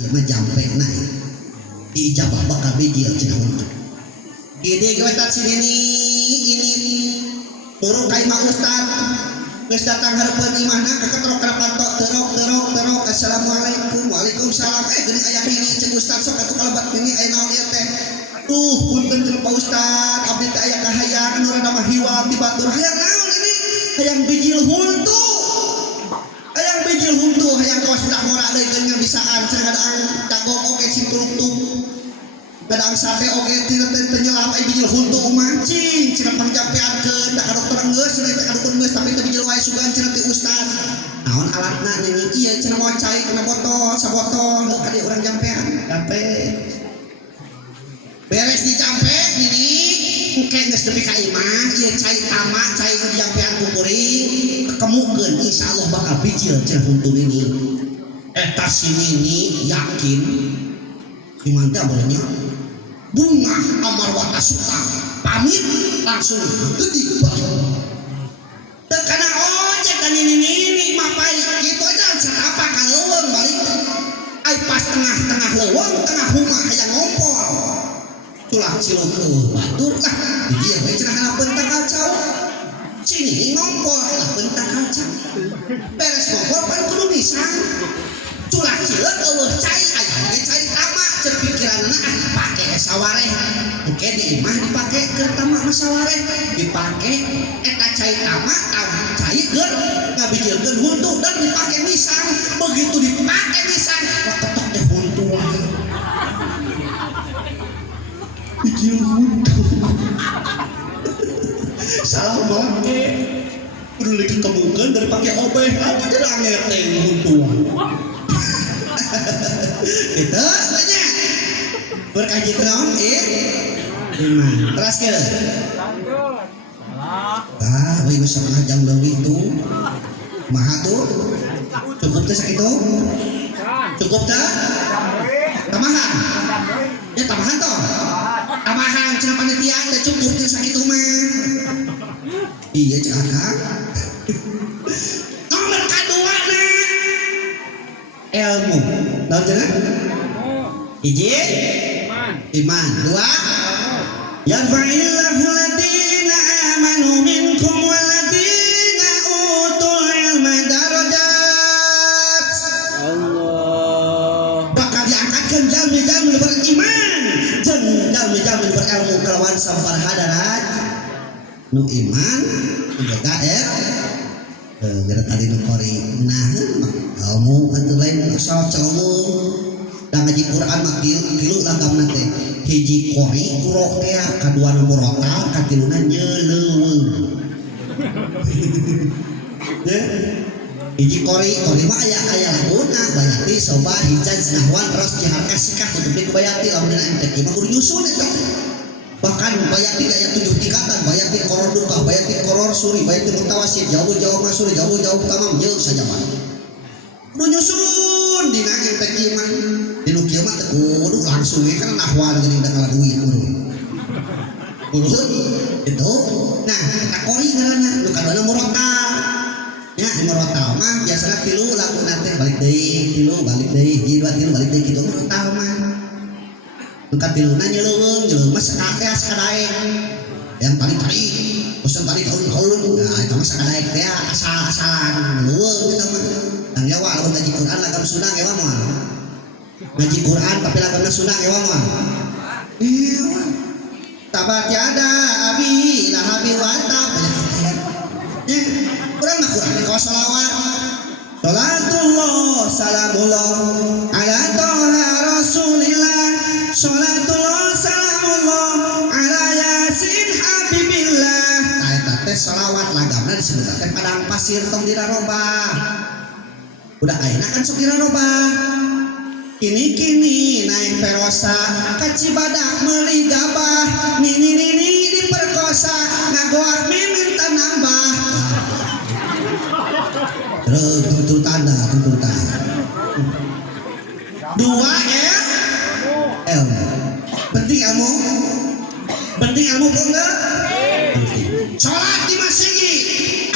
ieu mah jampe na diijabah bakal bijil cenah untuk gede gewetat sini ini turun ka imah ustad geus datang hareupeun imahna keketrok karapanto terok assalamualaikum waalaikumsalam geuning aya hini cen ustad sok atuh kalebat hini aya naon ieu teh tuh punten cenah Pak Ustad abdi teh aya kahayang nu rada mah hiwal di batur hayang naon ini hayang bijil huntu hayang kawas budak ngora deui geus ngabisaan cenah gadang dagok oge cintuluk-tuk gadang sate oge teu nyelam ai bijil huntu mancing cenah pangjampeankeun da ka dokter geus cenah teh kadukun geus tapi teu bijil wae sugan cenah ti Ustad naon alatna nini ieu cenah moal cai kana botol sabotol heuh ka dieu urang jampean jampe beres dicampe nini engke geus nepi ka imah ieu cai tamak cai nu dijampean ku kuring kemukeun insyaallah bakal bijil cenah huntu nini eta si nini yakin iman teh bolehnya bunga amarwata suta pamit langsung geudik balik teu kana ojek ka nini mapai kitu aja sarapa ka leuweung balik ai pas tengah leuweung tengah huma hayang ngompol tulah ciluk batur lah dieu we cenah halapeun tanggal cau sini ngompol halapeun tanggal cau beres ngompol pan kudu bisa tulah cileuk eueuh cai aya ge cai tamak ceuk pikiranna dipake sawareh engke di imah dipake keur tamak mah sawareh dipake eta cai tamak cai keur ngabijilkeun huntu dan dipake misang begitu dipake misang ketok teh huntu wae bijil huntu salah make kudu leuwih kemukeun dari pake obeh apa jadi angeteng huntu itu banyak berkaji naon iman teras ke wih geus setengah jam leuwih tuh kumaha tuh cukup teh sakitu cukup teh tamahan ya tamahan toh tamahan cenah panitia teh cukup teh sakitu mah iya cek akang nomor kadua na ilmu naon cenah hiji iman dua yarfa'illahu ladina amanu minkum waladina utul ilma darajat Allah bakal diangkatkeun jalmi-jalmi beriman jeung jalmi-jalmi berilmu kalawan sabaraha darajat nu iman jaga gara tadi nu kori nah ilmu atuh lain asal ilmu da ngaji Quran mah kilu lagamna teh hiji kori kuro teh kadua nu murotal katiluna nyeleuweung hiji kori mah aya laguna bayati soba hijaz nahwan ras jihar kasikah tutup di bayati lamun dina MTQ mah kudu nyusun eta bahkan bayati aya 7 tingkatan bayati koror duka bayati koror suri bayati mutawasid jauh masuri jauh tamam jeuh saja mah kudu nyusun dina MTQ mah dinu kieu mah teu kudu langsung we kana nahwan geuning da ngala duit kudu itu nah eta kori ngaranna nu kaduana murotal ya murotal mah biasana 3 laguna teh balik deui 3 balik deui 2 3 balik deui kitu murotal mah nu katiluna nyeleuweung mah sakadaek yang paling tadi bosan balik kaulun nah eta mah sakadaek teh asal-asalan leuweung eta mah tang nyawa lamun ngaji Quran lagam sunang ewa mah ngaji Quran tapi lagamna sunang ewa mah iya tabat yada abi lahabi wa tab ya Quran mah Quran ka shalawat salatullah salamullah ala toha rasulillah salatullah salamullah ala yasin habibillah eta teh shalawat lagamna disebut teh padang pasir tong dirarobah udah ayeuna kan sok dirarobah kini naik perosa ka Cibadak meuli gabah nini diperkosa ngagoak minta nambah terus tutur tanda dua ilmu penting ilmu pun enggak sholat di masjid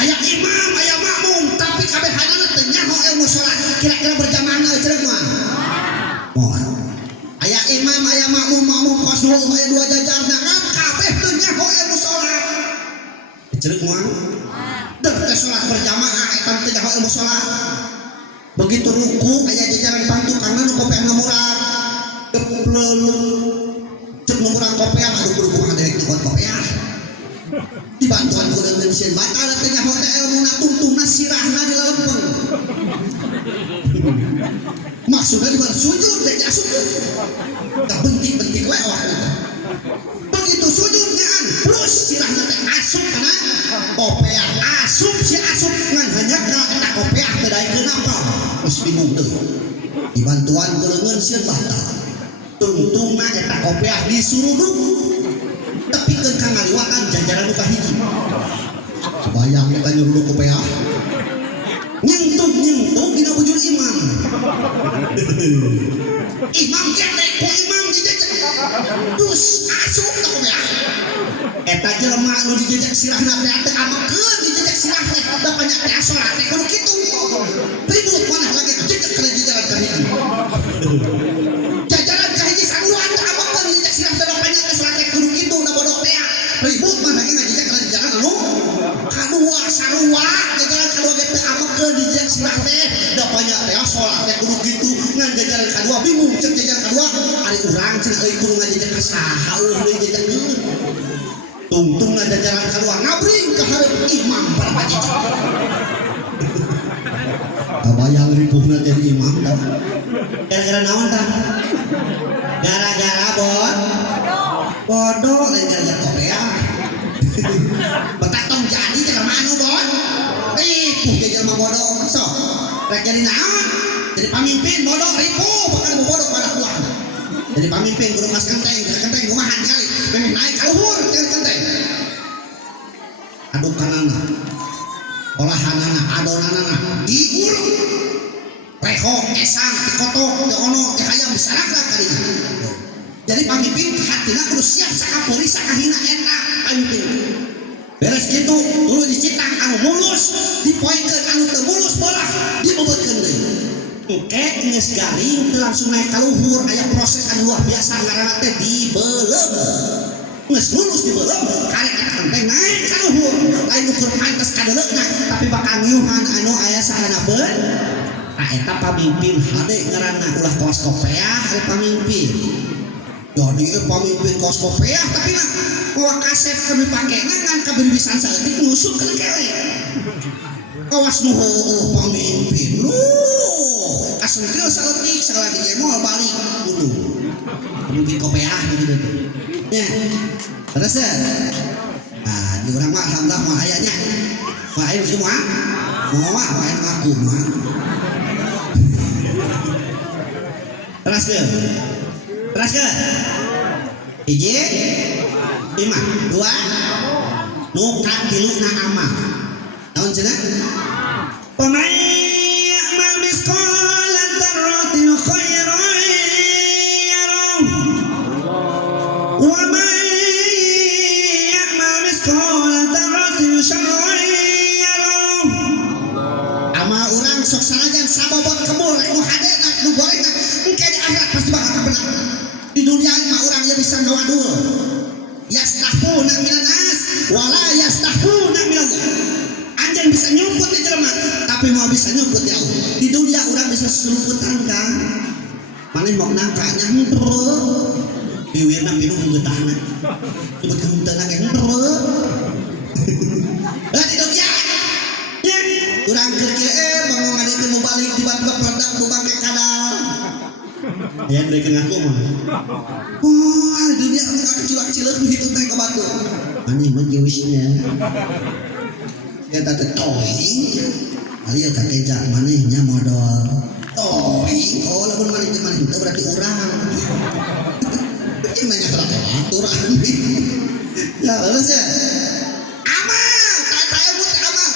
aya imam aya makmum tapi kabeh hanana teu nyaho ilmu sholat kira-kira berjamaah cenah mah mohon aya imam aya makmum kos dua aya dua jajarna kan kabeh teu nyaho ilmu salat ceuk moal teu salat berjamaah eta teu nyaho ilmu salat begitu ruku aya jajaran pantukanna nu kopean murah geplelu cek nu murah kopean adu ruku mah derek nu kopean dibantuan ku dengan sieun batal teh nyaho teh ilmuna tungtungna sirahna dilalempeng maksudnya di sujud teh asup teh bentik-bentik we begitu sujud ngan plus sirahna teh asup kana kopean asup si asup ngan hanyakna eta kopean teh daekeun apa geus bingung teh dibantuan ku leungeun sieun batal tungtungna eta kopean disuruduk tepikeun ka ngaliwatan jajaran nu kahiji bayang eta nyuruduk kopean nyentuh dina bujur imam imam ketek ku imam dijejek terus asup ka kopean eta jelema nu dijejek sirahna teh teu amakeun dijejek sirah teh da banyak teh salat teh kudu kitu ribut maneh lagi jejek kana jajaran kahiji jajaran kahiji saluan teh amakeun dijejek sirah teh da banyak teh salat teh kudu kitu da bodoh teh ribut maneh lagi ngajejek kana jajaran anu kadua sarua jajaran kadua ge teu amakeun dijejek sirah teh da banyak teh salat teh kudu kitu ngan jajaran kadua bingung cek jajaran kadua ari urang cenah euy kudu ngajejek ka saha euy jejek tungtungna jajaran kadua ngabring ka hareup imam para pajijik kabayang ripuhna teh imam tah gara-gara naon tah gara-gara bodoh lain gara-gara kopean betak tong jadi jelema anu bon ripuh ge jelema bodoh sok rek jadi naon jadi pamimpin bodoh ripuh bukan bodoh pada kuat jadi pamimpin kudu mas kenteng kumaha kali memeh naik ka luhur teh kenteng aduk kanana olahanana adonanana diulung reho esang tikotok teu ono teh hayam disaragna kali jadi pamimpin hatina kudu siap sakapeuri sakahina eta pamimpin beres kitu tuluy dicitang anu mulus dipoekeun anu teu mulus bolah dibeubeutkeun deui engke geus garing teu langsung naik ka luhur aya proses anu luar biasa ngaranna teh dibeulem geus mulus dibeulem karek eta kenteng naik ka luhur lain ukur pantes kadeuleukna tapi bakal ngiuhan anu aya sahanapeun eta pamimpin hade ngaranna ulah kaos kopeah ari pamimpin jadi pamimpin kaos kopeah tapi mah bawa kaset kami pakena ngan kabiribisan saeutik ngusuk kana kewe kawas nu heueuh pamimpin kasengkeul saeutik sagala di mall balik kudu pamimpin kopeah gitu nya terus nah di urang mah alhamdulillah mah aya nya mah aya semua moal aya ngaku mah terus ke hiji imam dua nukat tiluna amal naon cenah pamay ya'mal misqala dzarratin khairan yarah wa may ya'mal misqala dzarratin syarran yarah amal urang sok sanajan sabobot kemul rek nu hadena nu gorengna engke di akhirat pasti bakal kabenang di dunia mah urang ya bisa ngawadul yastahuna minan nas wala yastahuna minallah anjeun bisa nyumput di jelema tapi mau bisa nyumput di Allah di dunia urang bisa selumputan kan maneh mau nangka nyamper biwirna pinuh geutahna nyebut keunteuna ge nyamper di dunia nya urang keur kieu bangun ngadekeun nu balik tiba-tiba produk nu bangke kadal aya deui ngaku mah dunia anu kaculak-cileuk begitu teh ka batu aneh mah geusnya eta teh toing aya ka keja manehnya modal toing lamun maneh teh berarti urang ieu mah nya kana aturan ya leus ya amal ta ilmu teh amal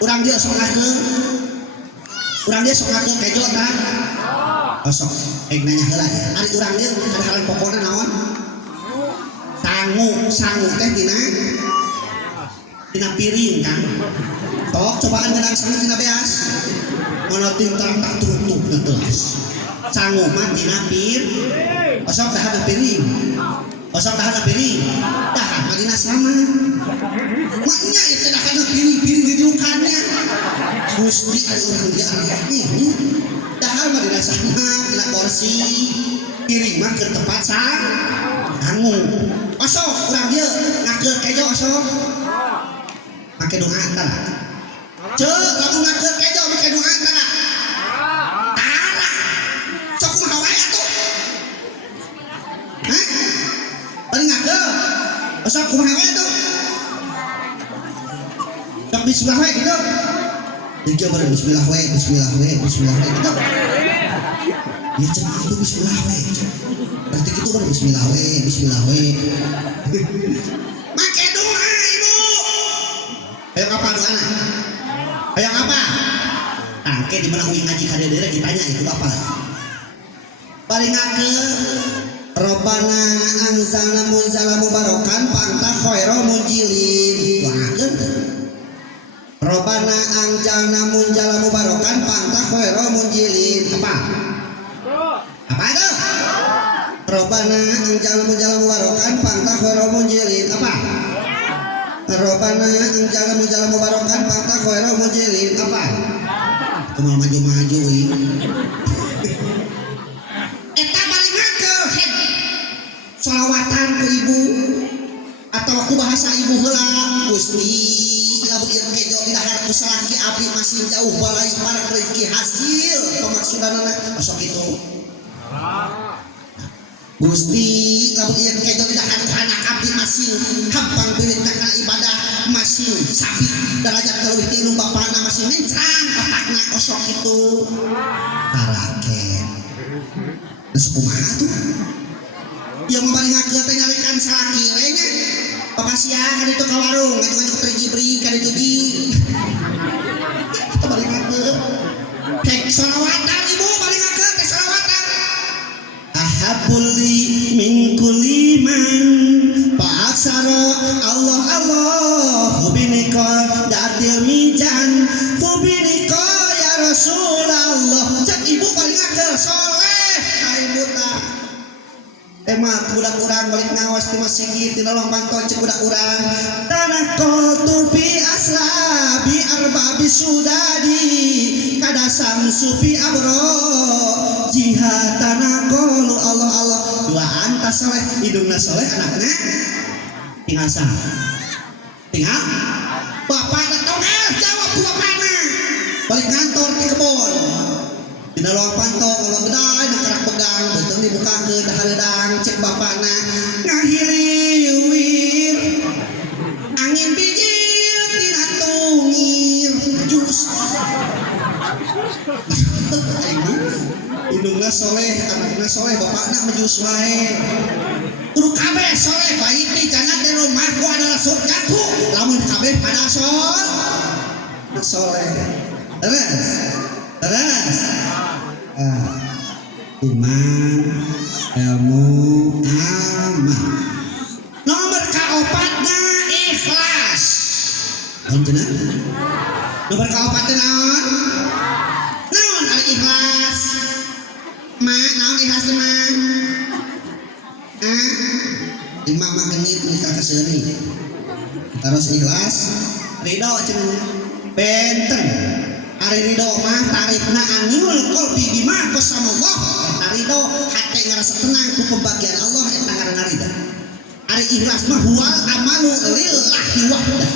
urang dia sok ngakeun kejo tah sok nanya heula ari urang dieu kadang-kadang pokona naon sangu teh tina piring kan sok cobaan ngeudang sangu tina beas mono tintang tak tutup geus Sanggup mati napir. Osok dahan piring. Osok dahan piring. Dahan madina sama. Maknya itu dahan piring dijukannya. Gusti ada orang dia arahnya. Dahan madina sama kena porsi. Piring mah ke tempat sanggup. Osok urang dia ngakel kejo osok. Pakai doa antara. Cek lagu ngakel kejo pakai doa antara. Tara. Sok kumaha wae atuh. Hah? Bari ngakel. Osok kumaha wae atuh. Sok bismillah wae gitu. Dia bari bismillah wae gitu. Ya cek itu bismillah wae. Berarti gitu baru bismillah we. Make doa ibu. Ayo apa doana? Ayo apa? Tangke di mana uing ngaji kadere ditanya itu apa? Bari ngakeun Robbana anzalna munzala mubarakan fanta khairu munjilin. Doakeun. Robbana anzalna munzala mubarakan fanta khairu munjilin. Apa? Apa itu? Robbana anjal mujal mubarokan pantah khairu munjilin. Apa? Robbana anjal mujal mubarokan pantah khairu munjilin. Apa? Kumaha maju-maju ini. Eta balik ngakeun head. Sholawatan ku ibu atau aku bahasa ibu heula. Gusti lamun ieu kejo di dahar ku salaki abdi masih jauh balai para rezeki hasil pemaksudanana masuk itu. Gusti lamun ieu kejo di dahar anak abdi masih hampang birit kana ibadah masih sabit derajat leuwih ti nu bapana masih mencrang otakna kosok itu. Taraken. Geus kumaha tuh? Ieu mah bari ngakeun teh nyarikan salaki we nya. Papasian kan itu ka warung, ngajak-ngajak teh jibri kan itu ji. Kita bari ngakeun. Kek sholawatan ibu bari ngakeun teh sholawatan. Ahabuli min kulli man fa'aksara Allah hubinika datil mijan hubinika ya Rasulullah. Cek ibu bari ngakeun soleh ka ibu ta. Tema budak urang balik ngawas ti masjid tina lompanto cek budak urang tanaqaltu bi aslabi arbabi sudadi kada samsu fi abro jihad tanaqalu Allah duaan tas soleh hidungna soleh anakna tinggal sah tinggal bapak tongel jawab ku bapana balik kantor ti kebon dina lompanto kalau gedai na karak pegang betul dibuka ke dahareudang cek bapana ngahiriwir angin bijil tina tungir jus hidungna soleh anakna soleh bapakna majus wae kudu kabeh soleh baik di jannah di rumahku adalah surgaku lamun kabeh pada soleh terus iman ilmu amal nomor kaopatna ikhlas anjeunna nomor kaopatna naon ari ikhlas naon ikhlas mah imam mah genit nikah keseuni terus ikhlas ridho cenah benten ari ridho mah tarifna anil qalbi bima qasamallah eta ridho hate ngarasa tenang ku pembagian Allah eta ngaranna ridho. Ari ikhlas mah huwal amalu lillahi wahdah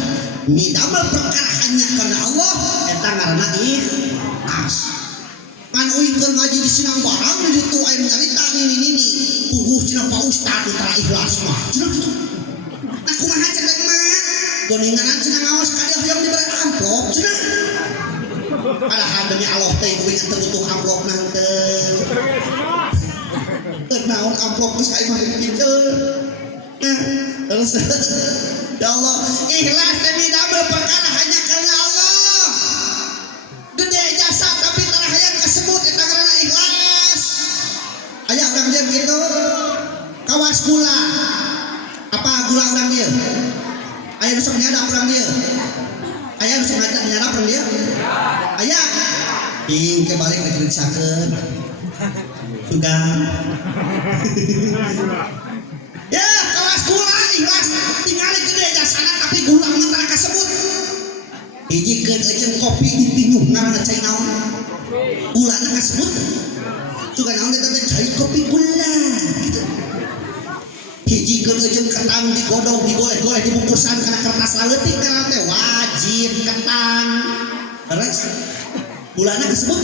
midamel perkara hanya karena Allah eta ngaranna ikhlas. Kan uingkeun ngaji di sinang barang di ditu aya nyarita nini puguh cenah Pak Ustad tara ikhlas mah cenah kitu. Nah kumaha cenah mah goninganan cenah ngaos ka dia yang diberi amplop cenah. Padahal demi Allah teh kuing teu butuh amplop nanten. Teu naon amplop geus aya mah dipikeun. Terus ya Allah, ikhlas demi damel perkara hanya karena Allah. Gede jasa tapi tara hayang kasebut eta ngaranna ikhlas. Aya urang dia gitu. Kawas gula. Apa gula urang dia? Aya nu sok nyadap urang dia. Aya nu sok nyadap urang dia. Aya. Ing ke balik diperiksakeun. juga ya kelas gula ikhlas tinggal gede jasana tapi gula mentara kasebut hiji keun kopi ditinyuh ngaranna cai naon gulana kasebut juga naon eta teh cai kopi gula gitu hiji keun ketan digodong digoleh-goleh dibungkusan kana kertas leutik kana teh wajib ketan terus gulana kasebut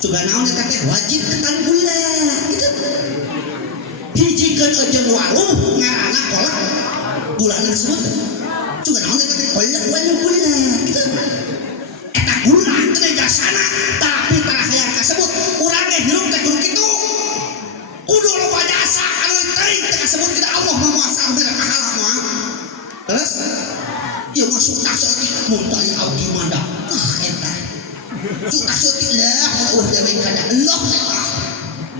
juga naon eta teh wajib ketan gula gitu hiji keun ejeung waluh ngaranna kolak gulana kasebut juga naon eta teh kolak waluh gula gitu eta gula teh jasana tapi tara hayang kasebut urang ge hirup teh kudu kitu kudu loba jasa anu teuing teh kasebut kita Allah mah asal bener pahala mah terus ieu mah sunnah saeutik mun teu abdi manda eta sunnah saeutik lah eueuh dewe kana Allah eta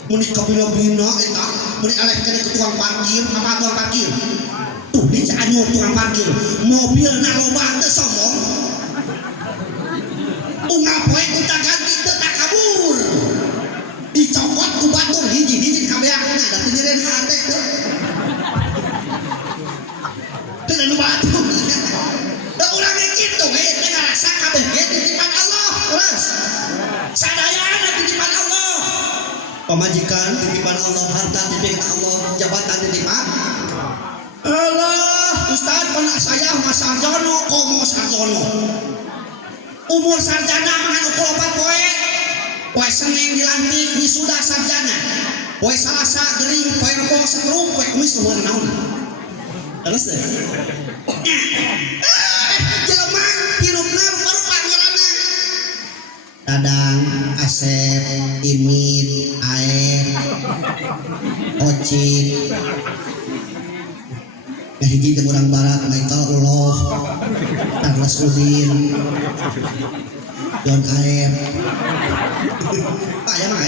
mun kabina-bina eta mun aleh kana ke tukang parkir apa tukang parkir tuh di Cianjur tukang parkir mobilna loba teu sombong unggal poe kunta ganti teu tak kabur dicokot ku batur hiji-hiji kabeakna da teu nyeureun hate teu teu nu batur da urang ge kitu we teh ngarasa kabeh ge titipan Allah terus sadayana titipan Allah pamajikan titipan Allah harta titipan Allah jabatan titipan Allah Ustaz pernah saya mas sarjana komo sarjana umur sarjana mah ukur 4 poe Senin dilantik wisuda sarjana poe Salasa gering poe Rebo setruk poe Kamis luhur naon terus jelema hirupna rupa-rupa ngaranna Dadang Asep Imit Aep Ocit hiji jeung urang barat Michael Allah Carlos Udin John Aep Pak ya mah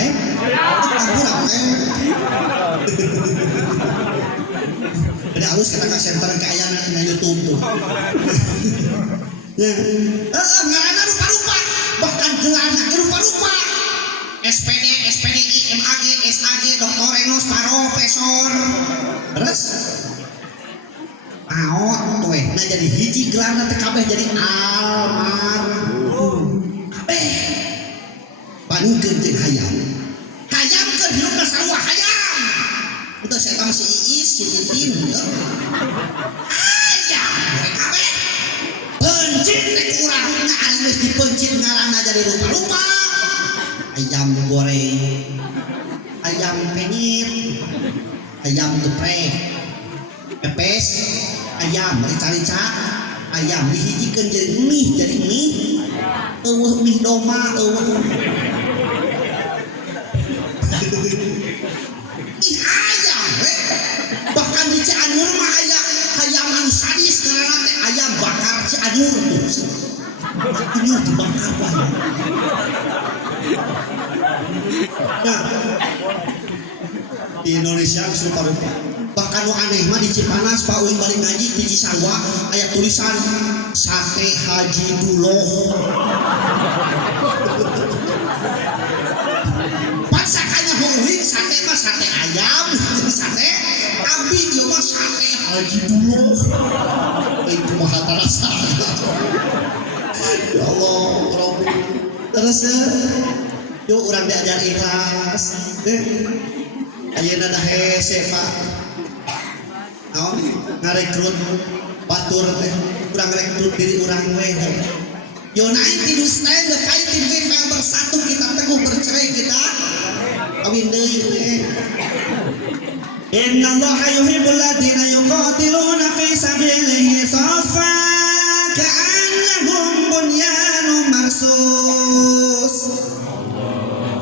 kurang ada halus kata ka center ke ayana di YouTube tuh ya ngaranna rupa-rupa bahkan gelarna rupa-rupa SPD, SPDI, MAG, SAG, Dr. Enos, Profesor terus aot weh nah jadi hiji gelarna teh kabeh jadi almarhum kabeh panikeun jeung hayam hayamkeun hirupna sarua hayam itu saya tahu si Iis si Titin hayam we kabeh pencit teh urang anu geus dipencit ngaranna jadi rupa-rupa ayam goreng ayam penyit ayam geprek pepes ayam rica-rica ayam dihijikeun jadi mie eueuh mie doma eueuh ih ayam we bahkan di Cianjur mah aya ayam anu sadis ngaranna teh ayam bakar Cianjur tuh ini dibakar bae nah di Indonesia rupa-rupa bahkan nu aneh mah di Cipanas Pak Uing balik ngaji di Cisangwa aya tulisan sate Haji Duloh pan sakanya Uing sate mah sate ayam sate abdi ieu mah sate Haji Duloh euy kumaha tarasa ya Allah Rabbi terus yuk urang diajar ikhlas ayeuna da hese Pak naon ngarekrut batur teh urang rekrut diri urang we United we stand the fighting faith yang bersatu kita teguh bercerai kita kawin deui innallaha yuhibbul ladzina yuqatiluna fi sabilihi safa ka'annahum bunyanun marsus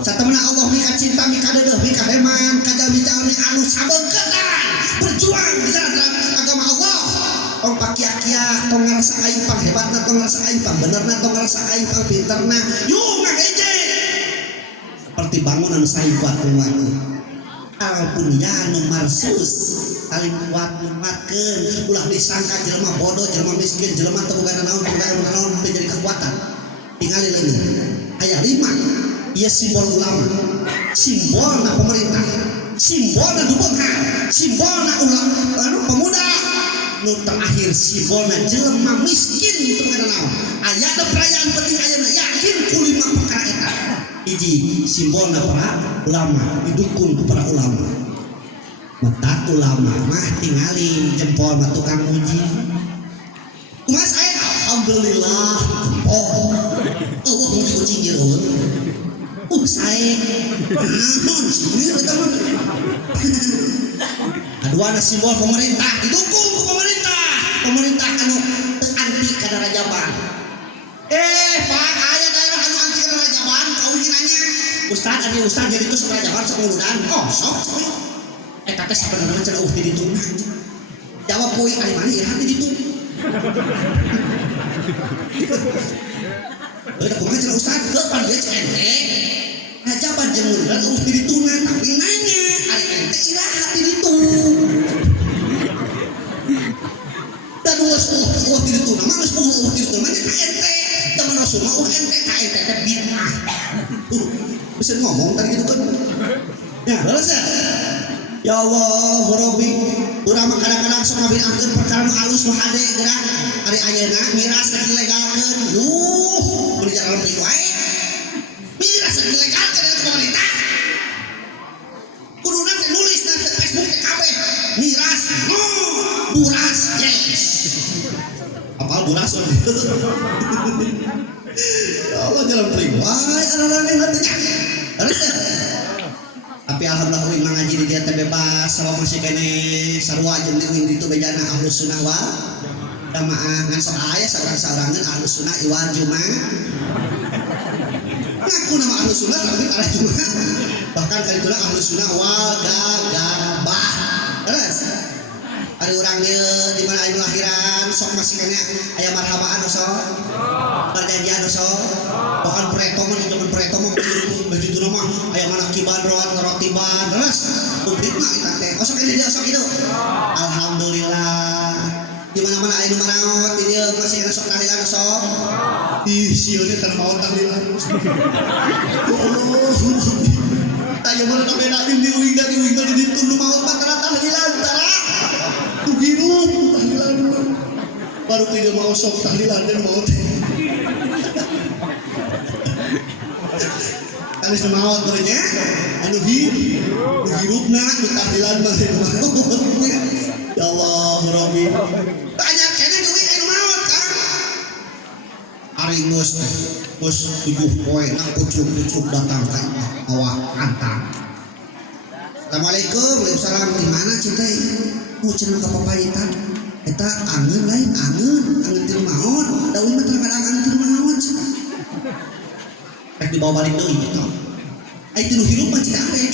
satemana Allah mika cinta mika deudeuh mika heman kajalmi-jalmi anu sabeungkeun berjuang di jalan agama Allah tong pakiak-kiak tong ngarasa aing pang hebatna tong ngarasa aing pang benerna tong ngarasa aing pang pinterna yuk ngaheje seperti bangunan saing kuat kuatkeun al bunyanu marsus saling kuat nguatkeun ulah disangka jelema bodoh jelema miskin jelema teu boga naon teu jadi kekuatan tingali leungit aya 5 Ia simbol ulama, simbolna pemerintah, simbolna gubernur, simbolna ulama, pemuda. Nu terakhir simbolna jelema miskin itu kana naon. Aya perayaan penting ayeuna yakin ku 5 perkara eta. Hiji simbolna para ulama, didukung ku para ulama. Mata ulama mah tingali jempol mah tukang muji. Kumaha saya alhamdulillah jempol. Allah muji-muji jeung saya cilir eta mah. Aduana simbol pemerintah didukung ku pemerintah anu anti kadarajaban. Pak aya daerah anu anti kadarajaban kaujinannya Ustad ari Ustad jadi itu kadarajaban sakuludan kosong eta teh sabenerna cenah di ditu jawab kuy ari mana iraha di ditu euy da kumaha cenah Ustad heuh pan dia ente rajaban jeunguludan di dituna tapi nanya ari ente iraha di ditu dan uang di dituna mah geus uang di dituna nya ka ente teman rasul mah uang ente ka ente teh bid'ah bisa ngomong tadi gitu kan ya balas ya Allah Rabbi urang mah kadang-kadang sok ngabid'ahkeun perkara nu alus nu hade gerak ari ayeuna miras rek dilegalkeun mun jalan pri wae miras rek dilegalkeun ku pemerintah kuduna teh nulis na Facebook teh kabeh miras no buras yes apal buras ya Allah jalan pri wae ana-ana hatinya harus tapi alhamdulillah uing ngaji di dia teh bebas sama masih kene sarua jeung uing ditu bejana ahlus sunnah wal jamaah ngan sok aya saurang-saurangan ahlus sunnah iwal jumaah ngaku nama ahlus sunnah tapi tareh jumaah bahkan kali itu ahlus sunnah wal gagabah terus ada orang di mana anu lahiran sok masih kene aya marhabaan sok perjanjian sok bahkan preto mah di zaman preto mah begitu nama aya manakiban rotiban terus publik mah eta teh osok ini dia osok itu alhamdulillah di mana-mana aya nu marangot di dieu masih kene sok tahlilan sok ih sieun teh maot tahlilan Allah tanya mana beda di uing dari uing dari ditu nu maot mah tahlilan tara hidup tahlilan baru tidak mau sok tahlilan dan mau alis maut berenya anu hidupna nu tahlilan mah ya Allah Rabbi banyak kene duit anu maut kan ari geus 7 poe na pucuk datang ka awak antang Assalamualaikum waalaikumsalam di mana cinta mau cenah ka papaitan eta angeun lain angeun teu maot da uing mah terkadang angeun teu maot cenah rek dibawa balik deui gitu ai teu hirup mah cenah rek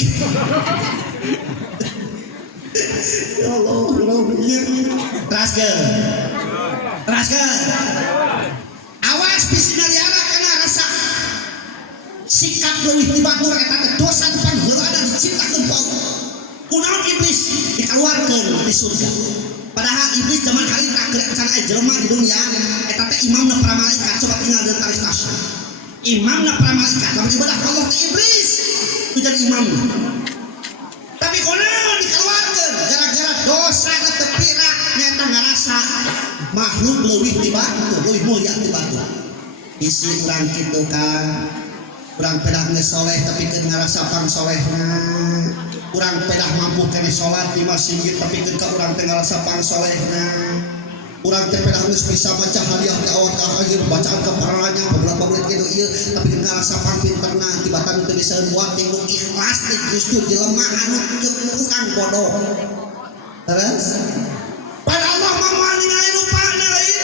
ya Allah teraskeun awas bisi naliara kana rasa sikap leuwih ti batur eta teh dosa pan heula ada diciptakeun ku Allah kunaon iblis dikeluarkeun di surga padahal iblis zaman hari tak gerak can aya jelema di dunia eta teh imamna para malaikat coba tinggal di taris tasya imamna para malaikat lamun ibadah ka Allah teh iblis ku jadi imamna tapi kunaon dikeluarkeun gara-gara dosa teu pira nyata ngarasa makhluk leuwih ti batur leuwih mulia ti batur isi urang kitu kan urang pedah geus soleh tapi keun ngarasa pang solehna urang pedah mampu kene salat di masjid tapi keun ka urang teh ngarasa pang solehna urang teh pedah geus bisa maca hadiah di awal ka akhir bacaan keparanya beberapa menit kitu ieu tapi keun ngarasa pang pinterna tibatan teu bisa buat tinggu ikhlas teh justru jelema anu urang bodoh terus pada Allah mah moal ningali rupana lain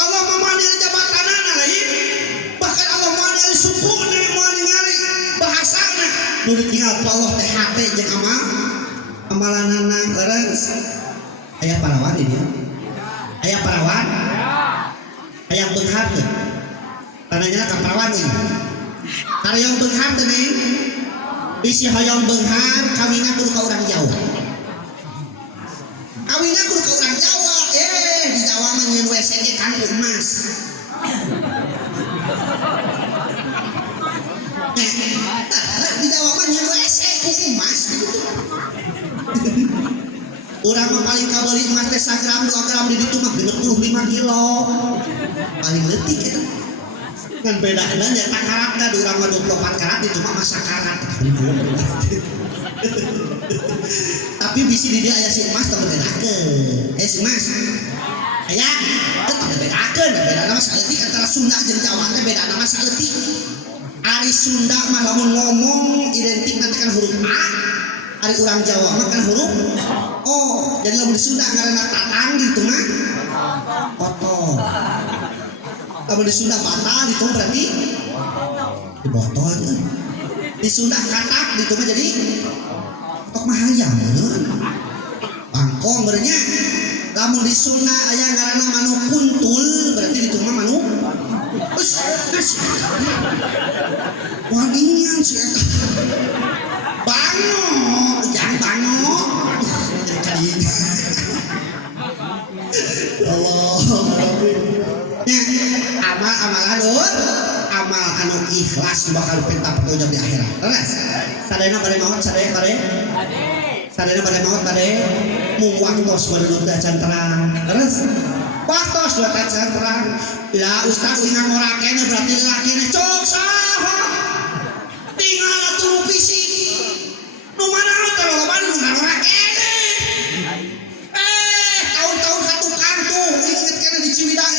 Allah mah moal ningali jabatanana lain bahkan Allah moal ningali sukuna moal ningali bahasana nu ditinggal ku Allah teh hate jeung amalanana leres aya parawan di dieu aya parawan aya beunghar teh tananya ka parawan ieu karayong beunghar teh neng bisi hoyong beunghar kawinna kudu ka urang Jawa kawinna kudu ka urang Jawa di Jawa mah nyeun WC ge kanggo emas Urang mah paling kabeli emas teh 1 gram 2 gram di ditu mah 65 kilo. Paling leutik eta. Ngan bedana nya karatna di urang mah 24 karat itu mah masa karat. Tapi bisi di dia aya si emas teu bedakeun. Si emas. Aya, teu bedakeun, bedana mah saleutik antara Sunda jeung Jawa teh bedana mah saleutik. Ari Sunda mah lamun ngomong identik nanti kan huruf A. Ari urang Jawa mah kan huruf O. Jadi lamun di Sunda ngaranna tatang gitu mah botol. Lamun di Sunda batal gitu berarti di botol. Di Sunda katak gitu mah jadi tok mah hayam bener. Bangkong berenya. Lamun di Sunda aya ngaranna manuk kuntul berarti di mah manuk. Terus wadian si eta. Bango, jangan bango. Allah. Amal lur, amal anu ikhlas bakal penta petunjuk di akhirat. Terus, sadayana bade maot sadaya bade. Sadayana bade maot bade mung waktos barudak dacan terang. Terus, waktos dacan terang. Lah ustaz ingat ngorakene berarti lakine cok saha. Tinggal atuh fisik. Nu mana teh loba nu ngorakene. Tahun-tahun ka tukang tuh inget kana di Ciwidey.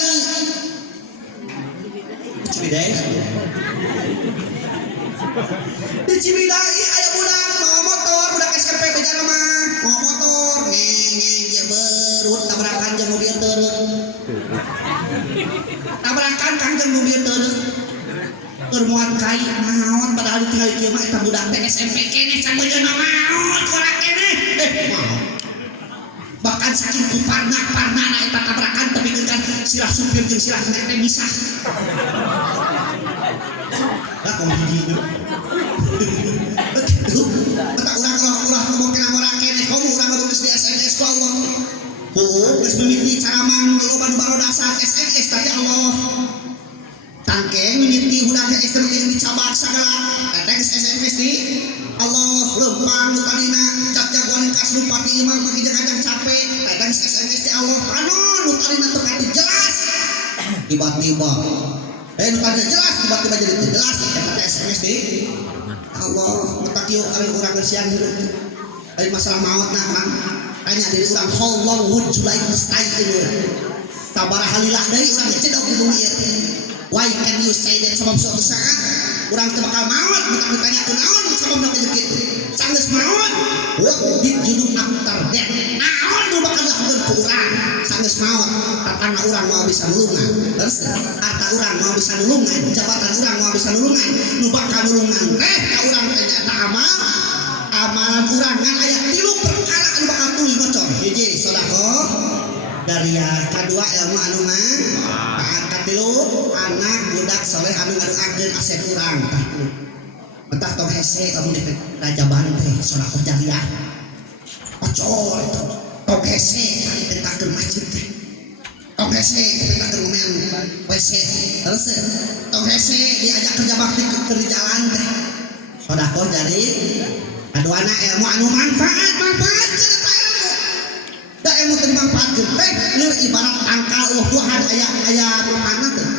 Di Ciwidey aya budak bawa motor, budak SMP bejana mah bawa motor ngeng dia berut tabrakan jeung mobil teureuk. Tabrakan kang jeung mobil teureuk. Keur muat kai naon padahal ditinggal kieu mah eta budak teh SMP keneh sabeujana maot ora keneh. Bahkan saking kuparna eta tabrakan tapi kan silah supir jeung silah nek teh misah. Lah kok gitu. Betul. Eta urang ngomong kana orang keneh kamu urang geus di SMS ku Allah. Geus mimiti caramang loba nu barodasan SMS tapi Allah. Tangkeng mimiti hudang ekstrem yang dicabak sagala. Eta geus SMS di Allah lempang nu tadina jak-jagoan kas bupati imam maki jeung kacang capek. Eta geus SMS di Allah. Panon nu tadina teu kati jelas. Tiba-tiba nu tadina jelas tiba-tiba jadi teu jelas. Eta SMS di Allah. Eta kieu ari urang geus siang hirup. Ari masalah maot nah Kang. Tanya dari urang how long would you like to stay in? Sabaraha lillah deui urang ngecedok di bumi ieu. Why can you say that sebab suatu saat orang teu bakal maot bukan ditanya kunaon sababna penyakit sanggeus maot what did you do after that naon nu bakal dilakukeun ku urang sanggeus maot tatangna urang mau bisa nulungan terus harta urang mau bisa nulungan jabatan urang mau bisa nulungan nu bakal nulungan teh ka urang teh nyaeta amalan urang ngan aya 3 perkara anu bakal tuluy bocor hiji sedekah dariah kadua ilmu anu mah katilu anak budak soleh anu ngaduakeun aset urang tah entah tong hese kamu di rajaban teh sedekah jariah ocor tong hese pentakeun masjid teh tong hese pentakeun ngomean WC terus tong hese diajak kerja bakti keur jalan teh sedekah jari kaduana ilmu anu manfaat da ilmu teu dimanfaatkeun teh lir ibarat angkal buahan aya makanan teh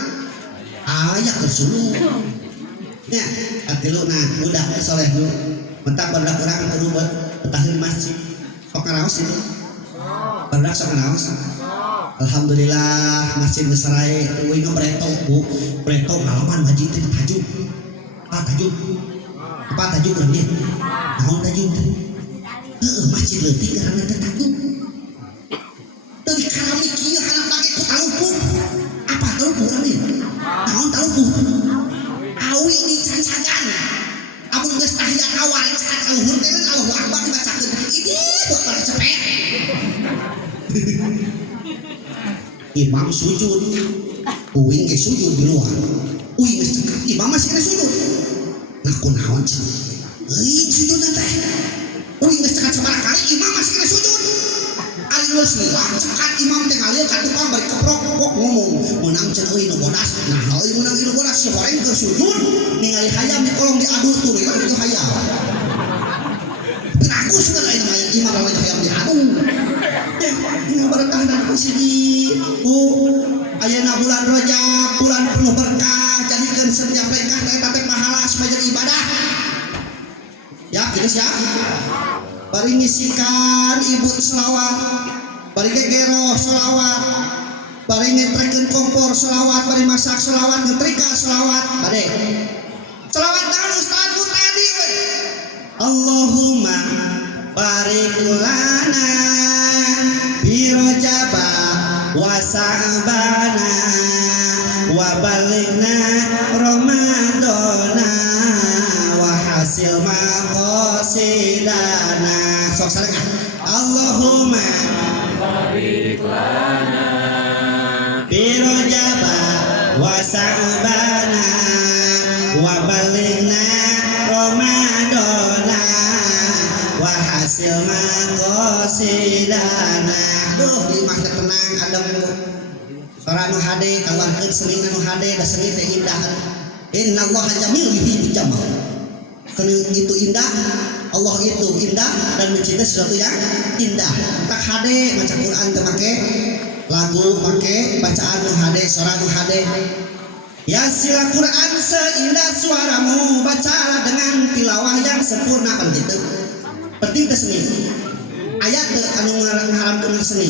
aya keur suluk nya atiluna budak soleh nu mentak barudak urang kudu betahkeun masjid sok ngaraos itu barudak sok ngaraos alhamdulillah masjid geus sarae teuing breto ngalaman masjid teh tahajud apa tahajud leutik naon tahajud teh heueuh masjid leutik karana teh tahajud tadi karami kieu kana pake ku talupuk apa talupuk rame naon talupuk awi dicacagan amun geus tahiyat awal cacat luhur teh Allahu Akbar dibacakeun ini dokter cepet imam sujud uing ge sujud di luar uing geus cekak imam masih kena sujud ngaku naon cenah euy sujud teh uing geus cekak sabaraha kali imam masih kena sujud alus lila cekat imam teh ngalih ka tukang bari keprok ngomong menang cenah euy nu bodas nah euy menang nu bodas si horeng keur sujud ningali hayam di kolong diadu tuh itu hayam gerak bagus kan aing mah imam namanya hayang dianu ya ini berkah dan sini ayeuna bulan Rajab bulan penuh berkah jadikeun setiap rekah eta teh pahala sebagai ibadah ya geus ya bari ngisikan ibu selawat bari gegero selawat bari ngetrekeun kompor selawat bari masak selawat ngetrika selawat bade selawat naon Ustaz ku tadi we Allahumma barik lana bi Rajaba wa Sa'bana wa balighna Ramadana wa hasil maqasidana sok sareng Allahumma barik lana bi Rajaba wa Sa'bana wa balighna Ramadana wa hasil maqasidana duh di mah tenang adem sora nu hade kaluarkeun seuning nu hade da seni teh indah innallaha jamil yuhibbul jamal seni itu indah Allah itu indah dan mencintai sesuatu yang indah tak hade maca Quran teu make lagu make bacaan nu hade sora nu hade ya sila Quran seindah suaramu bacalah dengan tilawah yang sempurna kan gitu penting teh seni ayat teu anu ngaharamkeun seni